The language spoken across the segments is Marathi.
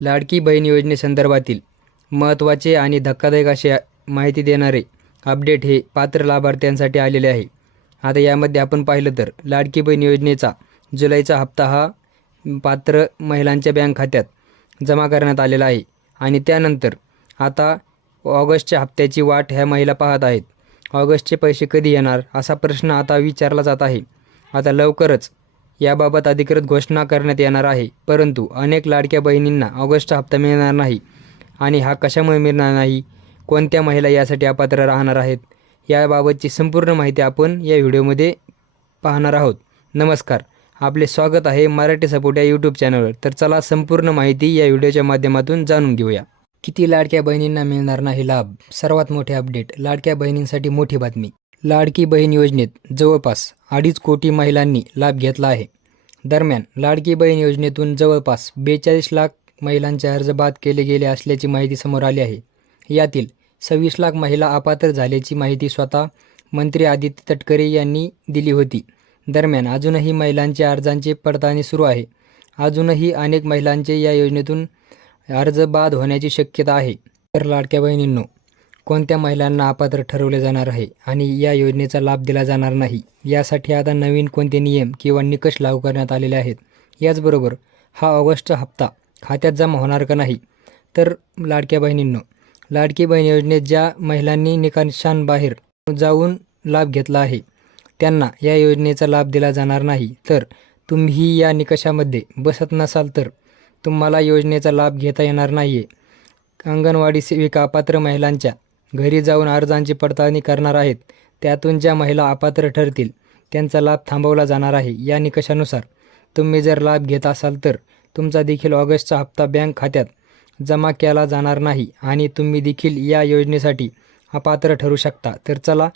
लाडकी बहीण योजनेसंदर्भातील महत्त्वाचे आणि धक्कादायक असे माहिती देणारे अपडेट हे पात्र लाभार्थ्यांसाठी आलेले आहे. आता यामध्ये आपण पाहिलं तर लाडकी बहीण योजनेचा जुलैचा हप्ता हा पात्र महिलांच्या बँक खात्यात जमा करण्यात आलेला आहे आणि त्यानंतर आता ऑगस्टच्या हप्त्याची वाट ह्या महिला पाहत आहेत. ऑगस्टचे पैसे कधी येणार असा प्रश्न आता विचारला जात आहे. आता लवकरच याबाबत अधिकृत घोषणा करण्यात येणार आहे. परंतु अनेक लाडक्या बहिणींना ऑगस्टचा हप्ता मिळणार नाही आणि हा कशामुळे मिळणार नाही, कोणत्या महिला यासाठी अपात्र राहणार आहेत, याबाबतची संपूर्ण माहिती आपण या व्हिडिओमध्ये पाहणार आहोत. नमस्कार, आपले स्वागत आहे मराठी सपोर्ट या यूट्यूब चॅनलवर. तर चला संपूर्ण माहिती या व्हिडिओच्या माध्यमातून जाणून घेऊया. किती लाडक्या बहिणींना मिळणार नाही लाभ? सर्वात मोठे अपडेट. लाडक्या बहिणींसाठी मोठी बातमी. लाडकी बहीण योजनेत जवळपास 2.5 कोटी महिलांनी लाभ घेतला आहे. दरम्यान लाडकी बहीण योजनेतून जवळपास 42 लाख महिलांचे अर्ज बाद केले गेले असल्याची माहिती समोर आली आहे. यातील 26 लाख महिला अपात्र झाल्याची माहिती स्वतः मंत्री आदित्य तटकरे यांनी दिली होती. दरम्यान अजूनही महिलांच्या अर्जांची पडताळणी सुरू आहे. अजूनही अनेक महिलांचे या योजनेतून अर्ज बाद होण्याची शक्यता आहे. तर लाडक्या बहिणींनो, कोणत्या महिलांना अपात्र ठरवले जाणार आहे आणि या योजनेचा लाभ दिला जाणार नाही, यासाठी आता नवीन कोणते नियम किंवा निकष लागू करण्यात आलेले आहेत. याचबरोबर हा ऑगस्टचा हप्ता खात्यात जमा होणार का नाही? तर लाडक्या बहिणींनो, लाडकी बहीण योजनेत ज्या महिलांनी निकषांबाहेर जाऊन लाभ घेतला आहे त्यांना या योजनेचा लाभ दिला जाणार नाही. तर तुम्ही या निकषामध्ये बसत नसाल तर तुम्हाला योजनेचा लाभ घेता येणार नाही आहे. अंगणवाडी सेविका अपात्र महिलांच्या घरी जाऊन अर्जांची पडताळणी करणार आहेत. त्यातून ज्या महिला अपात्र ठरतील त्यांचा लाभ थांबवला जाणार आहे. या निकषानुसार तुम्ही जर लाभ घेत असाल तर तुमचा देखील ऑगस्टचा हप्ता बँक खात्यात जमा केला जाणार नाही आणि तुम्ही देखील या योजनेसाठी अपात्र ठरू शकता. तर चला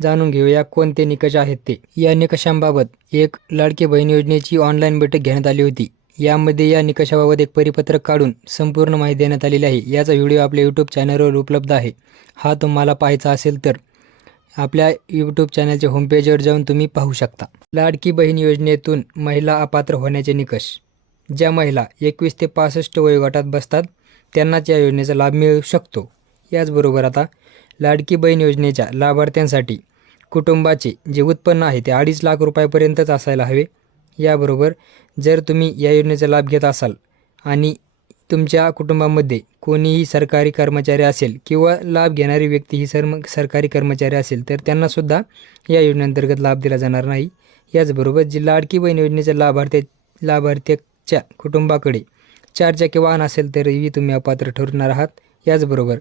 जाणून घेऊया कोणते निकष आहेत ते. या निकषांबाबत एक लाडकी बहीण योजनेची ऑनलाईन बैठक घेण्यात आली होती. यामध्ये या निकषाबाबत एक परिपत्रक काढून संपूर्ण माहिती देण्यात आलेली आहे. याचा व्हिडिओ आपल्या यूट्यूब चॅनलवर उपलब्ध आहे. हा तुम्हाला पाहायचा असेल तर आपल्या यूट्यूब चॅनलच्या होमपेजवर जाऊन तुम्ही पाहू शकता. लाडकी बहीण योजनेतून महिला अपात्र होण्याचे निकष. ज्या महिला 21 ते 65 वयोगटात बसतात त्यांनाच या योजनेचा लाभ मिळू शकतो. याचबरोबर आता लाडकी बहीण योजनेच्या लाभार्थ्यांसाठी कुटुंबाचे जे उत्पन्न आहे ते 2.5 लाख रुपयापर्यंतच असायला हवे. याबरोबर जर तुम्ही या योजनेचा लाभ घेत असाल आणि तुमच्या कुटुंबामध्ये कोणीही सरकारी कर्मचारी असेल किंवा लाभ घेणारी व्यक्ती ही सरकारी कर्मचारी असेल तर त्यांनासुद्धा या योजनेअंतर्गत लाभ दिला जाणार नाही. याचबरोबर जी लाडकी बहीण योजनेच्या लाभार्थ्याच्या कुटुंबाकडे 4 चाकी वाहन असेल तरीही तुम्ही अपात्र ठरणार आहात. याचबरोबर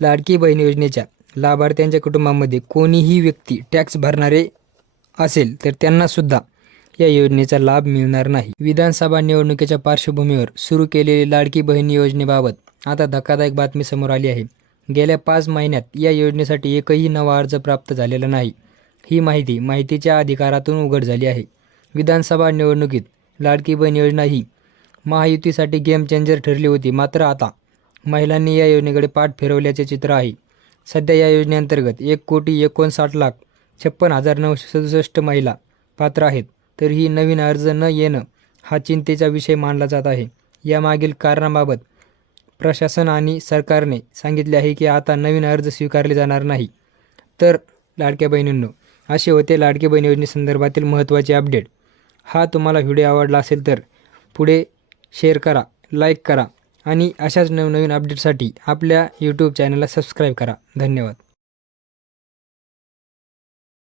लाडकी बहीण योजनेच्या लाभार्थ्यांच्या कुटुंबामध्ये कोणीही व्यक्ती टॅक्स भरणारे असेल तर त्यांनासुद्धा या योजनेचा लाभ मिळणार नाही. विधानसभा निवडणुकीच्या पार्श्वभूमीवर सुरू केलेली लाडकी बहीण योजनेबाबत आता धक्कादायक बातमी समोर आली आहे. गेल्या 5 महिन्यात या योजनेसाठी एकही नवा अर्ज प्राप्त झालेला नाही. ही माहितीच्या अधिकारातून उघड झाली आहे. विधानसभा निवडणुकीत लाडकी बहीण योजना ही महायुतीसाठी गेम चेंजर ठरली होती. मात्र आता महिलांनी या योजनेकडे पाठ फिरवल्याचे चित्र आहे. सध्या या योजनेअंतर्गत 1,51,56,967 महिला पात्र आहेत. तरीही नवीन अर्ज न येणं हा चिंतेचा विषय मानला जात आहे. यामागील कारणाबाबत प्रशासन आणि सरकारने सांगितले आहे की आता नवीन अर्ज स्वीकारले जाणार नाही. तर लाडक्या बहिणींनो, असे होते लाडकी बहीण योजनेसंदर्भातील महत्त्वाचे अपडेट. हा तुम्हाला व्हिडिओ आवडला असेल तर पुढे शेअर करा, लाईक करा आणि अशाच नवनवीन अपडेटसाठी आपल्या यूट्यूब चॅनलला सबस्क्राईब करा. धन्यवाद.